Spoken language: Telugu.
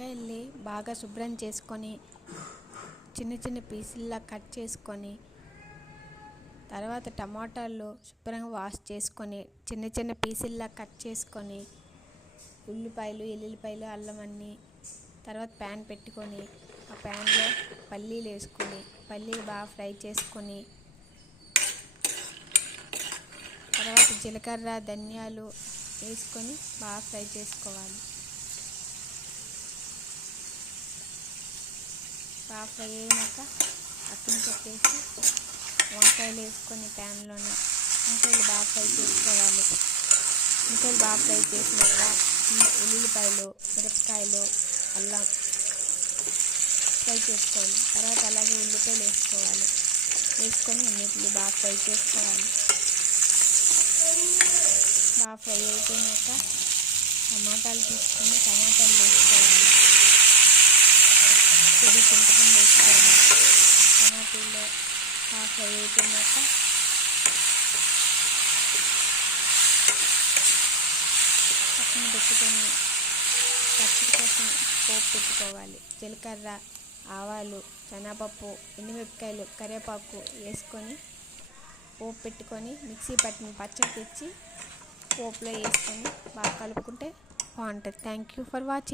వంకాయల్ని బాగా శుభ్రం చేసుకొని చిన్న చిన్న పీసుల్లా కట్ చేసుకొని, తర్వాత టమాటాలు శుభ్రంగా వాష్ చేసుకొని చిన్న చిన్న పీసుల్లా కట్ చేసుకొని, ఉల్లిపాయలు ఎల్లుల్లిపాయలు అల్లం అన్నీ, తర్వాత ప్యాన్ పెట్టుకొని ఆ ప్యాన్లో పల్లీలు వేసుకొని పల్లీలు బాగా ఫ్రై చేసుకొని, తర్వాత జీలకర్ర ధనియాలు వేసుకొని బాగా ఫ్రై చేసుకోవాలి. బాగా ఫ్రై అయినాక పక్కన పెట్టేసి వంకాయలు వేసుకొని ప్యాన్లోనే వంకాయలు బాగా ఫ్రై చేసుకోవాలి. వంకాయలు బాగా ఫ్రై చేసినాక ఉల్లిపాయలు మిరపకాయలు అల్లం ఫ్రై చేసుకోవాలి. తర్వాత అలాగే ఉల్లిపాయలు వేసుకొని అన్నిటిని బాగా ఫ్రై చేసుకోవాలి. బాగా ఫ్రై అయిపోయినాక టమాటాలు తీసుకొని టమాటాలు వేసుకోవాలి. కొద్ది చింతపండు వేసుకోవాలి. టమాటాలు బాగా ఫ్రై అయిపోయినాక పక్కన పెట్టుకొని పచ్చడి కోసం పోపు పెట్టుకోవాలి. జీలకర్ర ఆవాలు శనగపప్పు ఎండుమిరపకాయలు కరివేపాకు వేసుకొని పోపు పెట్టుకొని మిక్సీ పట్టిన పచ్చడి తెచ్చి పోపులో వేసుకొని బాగా కలుపుకుంటే బాగుంటుంది. Thank you for watching.